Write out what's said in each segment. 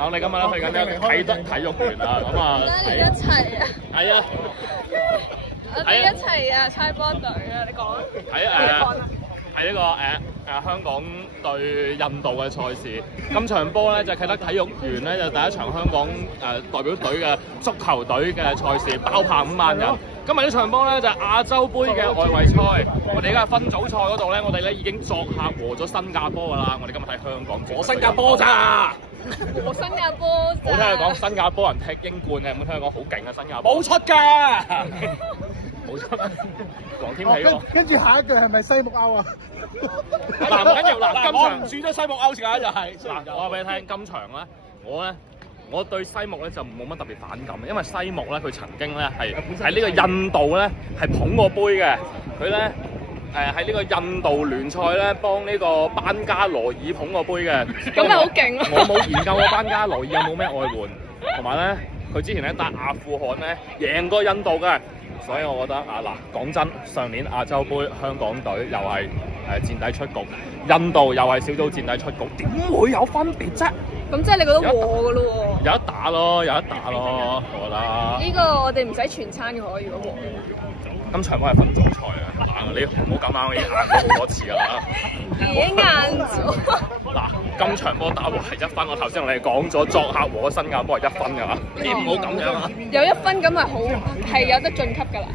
我哋今日咧去緊呢啟德體育園啊，咁啊，你一齊啊！係啊，我哋一齊啊，猜波隊啊！你講喺呢個香港對印度嘅賽事，今場波咧就啟德體育園咧就第一場香港代表隊嘅足球隊嘅賽事，爆棚5萬人。今日呢場波咧就係亞洲杯嘅外圍賽，我哋而家分組賽嗰度咧，我哋咧已經作客和咗新加坡㗎啦。我哋今日睇香港和新加坡咋？和新加坡咋？冇聽佢講新加坡人踢英冠嘅，有冇聽佢講好勁啊？新加坡冇出㗎，冇出啊！黃天喜喎。跟住下一句係咪西木歐啊？嗱唔緊要，嗱今場輸咗西木歐時間就係嗱，我話俾你聽，今場咧我對西木咧就冇乜特別反感，因為西木咧佢曾經咧係喺呢個印度咧係捧過杯嘅，佢咧喺呢個印度聯賽咧幫呢個班加羅爾捧過杯嘅。咁咪好勁咯！我冇研究過班加羅爾有冇咩外援，同埋咧佢之前咧打阿富汗咧贏過印度嘅，所以我覺得講真，上年亞洲杯香港隊又係墊底出局，印度又係小組墊底出局，點會有分別啫？咁即係你覺得和㗎咯喎？有得打咯，我覺得。呢個我哋唔使全餐嘅可以如果和。今場波係分組賽啊！你唔好咁啱，我已經硬咗好多次㗎啦。已經硬咗。今場波打和係1分，我頭先同你講咗，作客和新加坡係1分㗎嘛，你唔好咁樣啊！有1分咁咪好，係有得晉級㗎啦。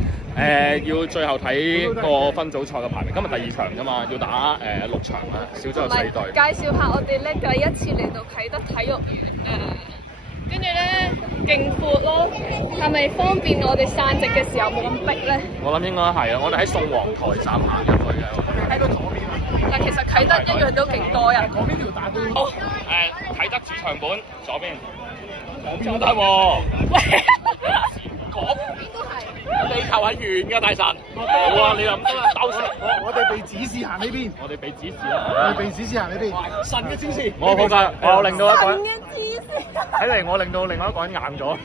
要最後睇個分組賽嘅排名，今日第2場㗎嘛，要打6場啊，小組有4隊。介紹下我哋咧，第一次嚟到啟德體育園啊，跟住咧勁闊咯，係咪方便我哋散席嘅時候冇咁逼咧？我諗應該係啊，我哋喺宋皇台站行入去嘅。喺個左邊。但其實啟德一樣都勁多人。嗰邊條大道。好，啟德主場館左邊。左得喎。喂。嗰邊都係。地球係圓嘅，大神。好啊，你又唔得啦，鬥士。我哋被指示行呢邊。我哋被指示啦。我哋被指示行呢邊。神嘅指示。我好㗎，我令到一個人。神嘅指示。睇嚟我令到另外一個人硬咗。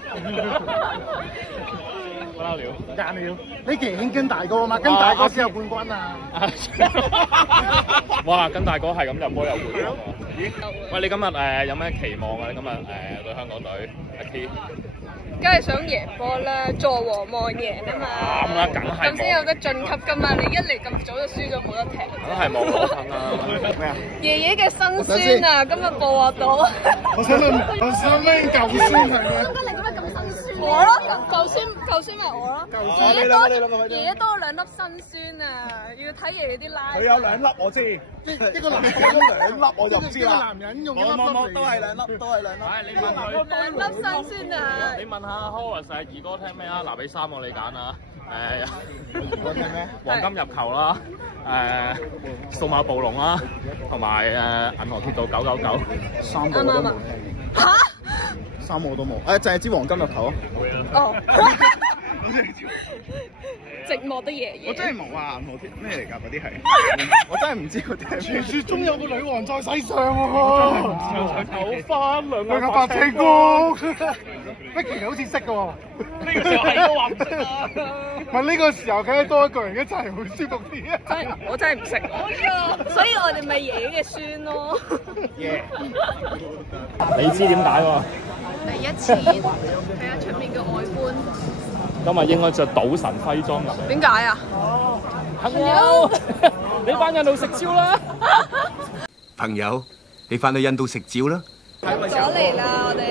不嬲了，硬了。你其實已經跟大哥啊嘛，跟大哥先有冠軍啊！哇，跟大哥係咁入波有冠軍喎。咦？喂，你今日有咩期望啊？你今日對香港隊阿 K？梗係想贏波啦，坐和望贏啊嘛。啱啦，梗係。咁先有得晉級㗎嘛！你一嚟咁早就輸咗冇得踢。梗係冇攞分啦。咩啊？爺爺嘅辛酸啊！今日報獲到。我想問舊酸係咩？點解你覺得咁辛酸？我咯，舊酸咪我咯。爺爺多2粒辛酸啊！要睇爺爺啲拉。佢有2粒我知，一個男人用2粒我就唔知啦。一個男人用1粒冇，都係2粒，都係2粒。你問佢2粒辛酸啊！你問下 Horace 二哥聽咩啊？嗱，俾3個你揀啊！二哥聽咩？黃金入球啦，數碼暴龍啦，同埋銀河鐵道999。三個我都冇。嚇？3個我都冇。就係支黃金入球。哦。寂寞的爺爺。我真係冇啊！銀河鐵咩嚟㗎？嗰啲係，我真係唔知嗰啲係。傳説中有個女王在世上喎。長頭髮兩個白青公。Vicky 好似識㗎喎。呢個時候係都話唔識啊！唔係呢個時候，梗係多一個人一齊會舒服啲啊！我真係唔識，所以我哋咪爺爺嘅孫咯。你知點解喎？第一次睇下出面嘅外觀。今日應該着賭神徽裝入嚟。點解啊？朋友，你翻印度食蕉啦！朋友，你翻去印度食蕉啦！入咗嚟啦，我哋。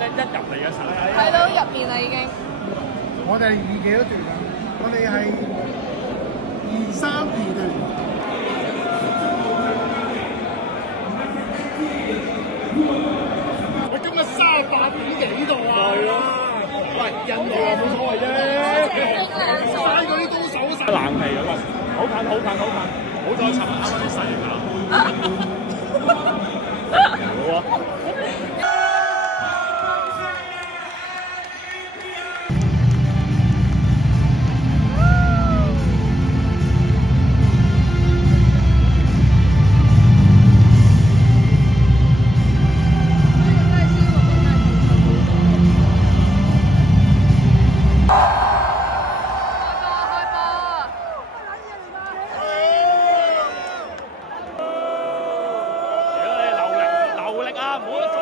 一入嚟嘅時候睇到入面啦已經。我哋2幾多段啊？我哋係232段。我今日38點幾度啊？係咯。喂，印度啊冇所謂啫。嘥嗰啲高手神。冷氣啊嘛，好近，好在尋日啱啱啲細㗎。好啊。流力啊！唔好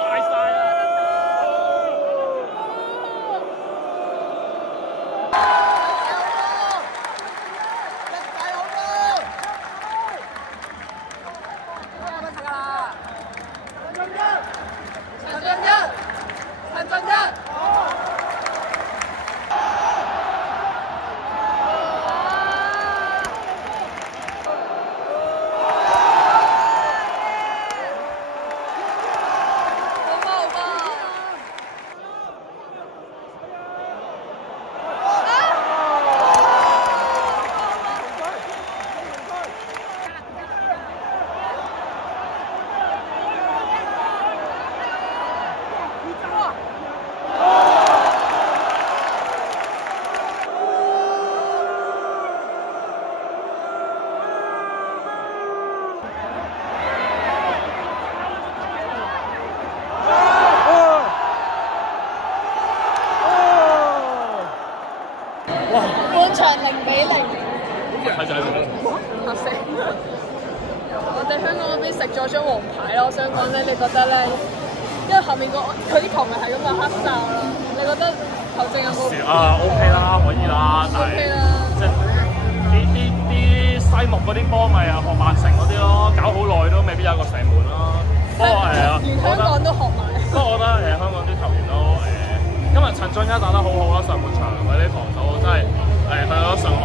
仔食。嚇死！我哋香港嗰邊食咗張黃牌咯，我想講咧，你覺得咧？因為後面佢啲球迷係咁嘅黑哨啦，你覺得球證有冇？OK 啦，可以啦，但係 OK 啦，即係啲西木嗰啲波咪學曼城嗰啲咯，搞好耐都未必有個射門咯。不過連香港都學埋。不過我覺得香港啲球員都今日陳俊一打得好好啦，上半場佢啲防守真係去咗上海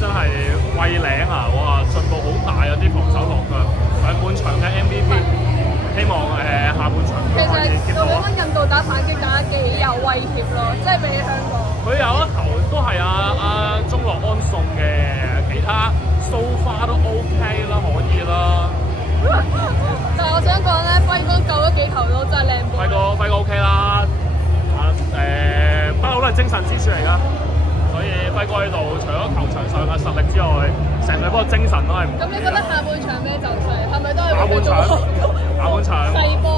真係貴領啊！哇，進步好大啊！啲防守落腳，上半場嘅 MVP， 希望下半場其實我覺得印度打反擊打得幾有威脅咯，即係比起香港。佢有一球都係鐘樂安送嘅，其他 so far 都 OK 啦，可以啦。但係我想講咧，輝哥救咗幾球都真係靚波。輝哥 OK 啦，不嬲都係精神支柱嚟㗎。所以輝哥喺度，除咗球場上嘅實力之外，成隊波精神都係唔同。咁你覺得下半場咩走勢？係咪都係下半場細波？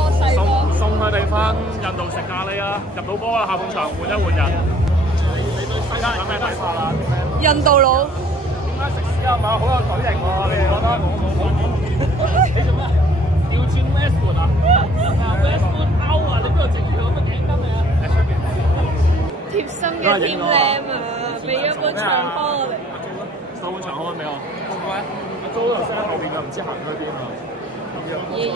送佢哋翻印度食咖喱啊！入到波啦，下半場換一換人。你對西甲有咩睇法啊？印度佬點解食屎啊？唔係好有隊形喎？你哋覺得？你做咩？調轉 Westwood 啊 ？Westwood out 啊！你邊度整條咁嘅頸巾嚟啊？喺出邊。貼心嘅添靚啊！俾咗本長波我哋。收本長波俾我。阿租頭先喺後邊嘅，唔知行去邊啊？耶！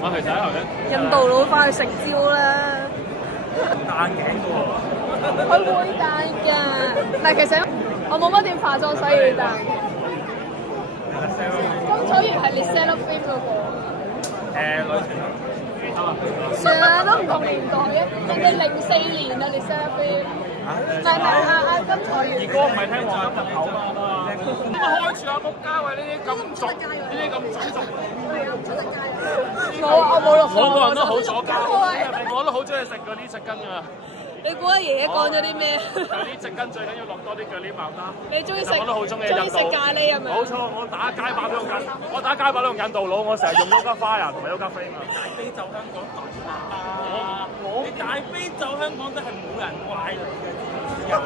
我其實喺後邊。印度佬翻去食蕉啦！戴眼鏡嘅喎。佢會戴㗎，但係其實我冇乜點化妝，所以要戴嘅。金草原係你 set up film 嗰個。女團。算啦，都唔同年代嘅，人哋04年啊，你 set up film。係咪金草原？二哥唔係聽黃金入口嘛？點解開住仆街喂？呢啲咁俗，呢啲咁種族。我冇落。我個人都好左膠，我都好中意食嗰啲直根㗎。你估阿爺爺講咗啲咩？嗰啲直根最緊要落多啲腳黏茅單。你中意食？我都好中意印度。中意食咖喱係咪？冇錯，我打街霸都用緊，我打街霸都用印度佬，我成日用嗰間花人同埋嗰間飛嘛。大飛就香港代啦，你大飛就香港都係冇人怪你嘅，知唔知啊？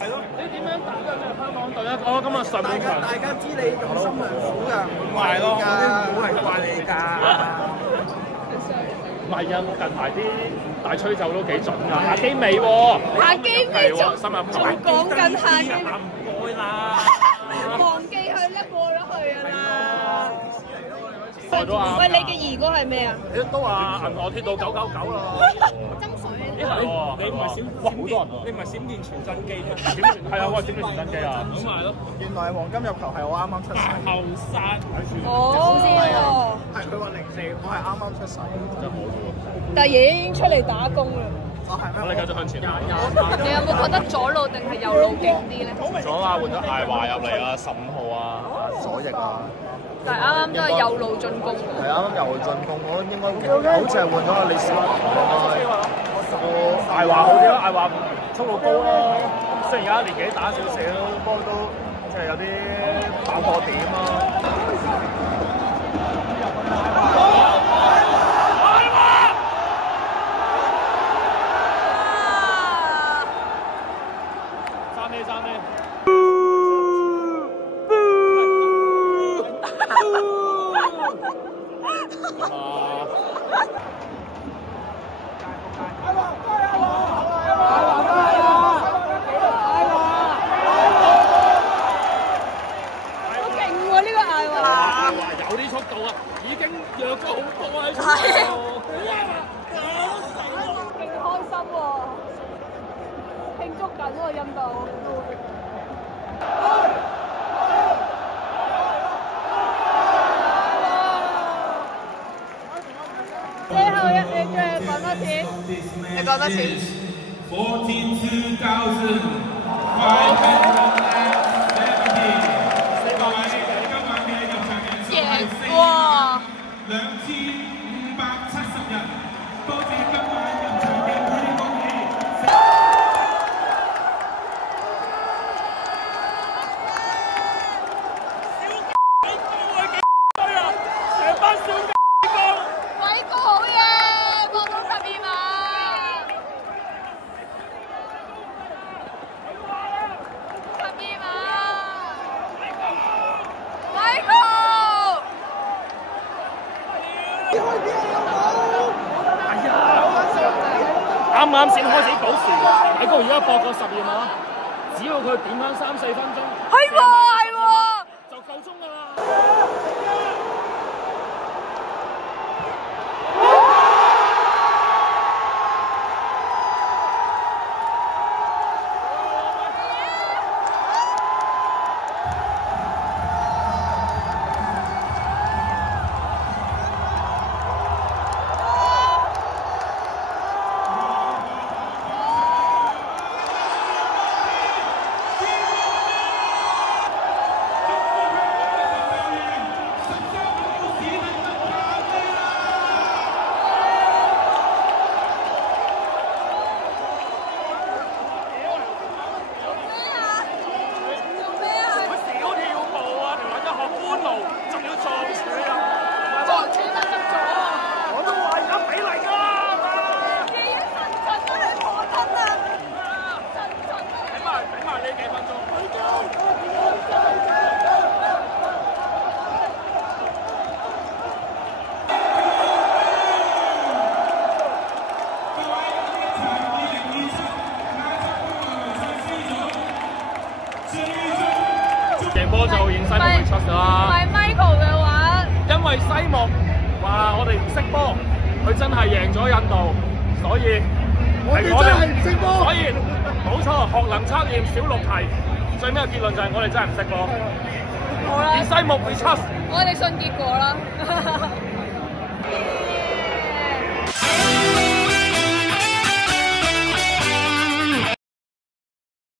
係咯，你點樣打嘅香港隊咧？我今日上半場，大家知你用心良苦㗎，唔係咯，我係怪你㗎。唔係啊！近排啲大吹奏都幾準㗎，夏基美喎，夏基美仲講緊夏基，唔該啦，忘記佢啦，過咗去㗎啦。喂，你嘅兒歌係咩啊？都話銀河鐵道999啦。斟水。咦係喎，你唔係閃？哇好多人啊！你唔係閃電傳真機咩？係啊，我係閃電傳真機啊。咁咪係咯。原來黃金入球係我啱啱出世。後生。哦。係佢話04，我係啱啱出世。真係冇啫喎。但係爺爺已經出嚟打工啦。哦係咩？我哋繼續向前行。你有冇覺得左路定係右路勁啲咧？左啊，換咗艾華入嚟啊，15號啊，左翼啊。但係啱啱都係右路進攻。係啱啱右路進攻，我應該好似係換咗李小龍。艾華好啲咯，艾華速度高咯。雖然而家年紀打少少，不過都即係有啲爆破點咯。爭咩？有啲速度啊，已經弱咗好多喺度。勁開心喎，慶祝緊喎印度。最後一你最後講多次，你講多次。哇！2570人，多謝今晚入場嘅觀眾。偉哥好嘢，望到12碼。12啱啱先開始補時，喺嗰度而家博個12碼，只要佢點翻3-4分鐘，係喎，就夠鐘㗎啦。贏波就認西木會出㗎啦。唔係 Michael 嘅話，因為西木話我哋唔識波，佢真係贏咗印度，所以係我哋唔識波。所以冇錯，學能測驗小6題，最尾嘅結論就係我哋真係唔識波。好啦，而西木會出。我哋信結果啦。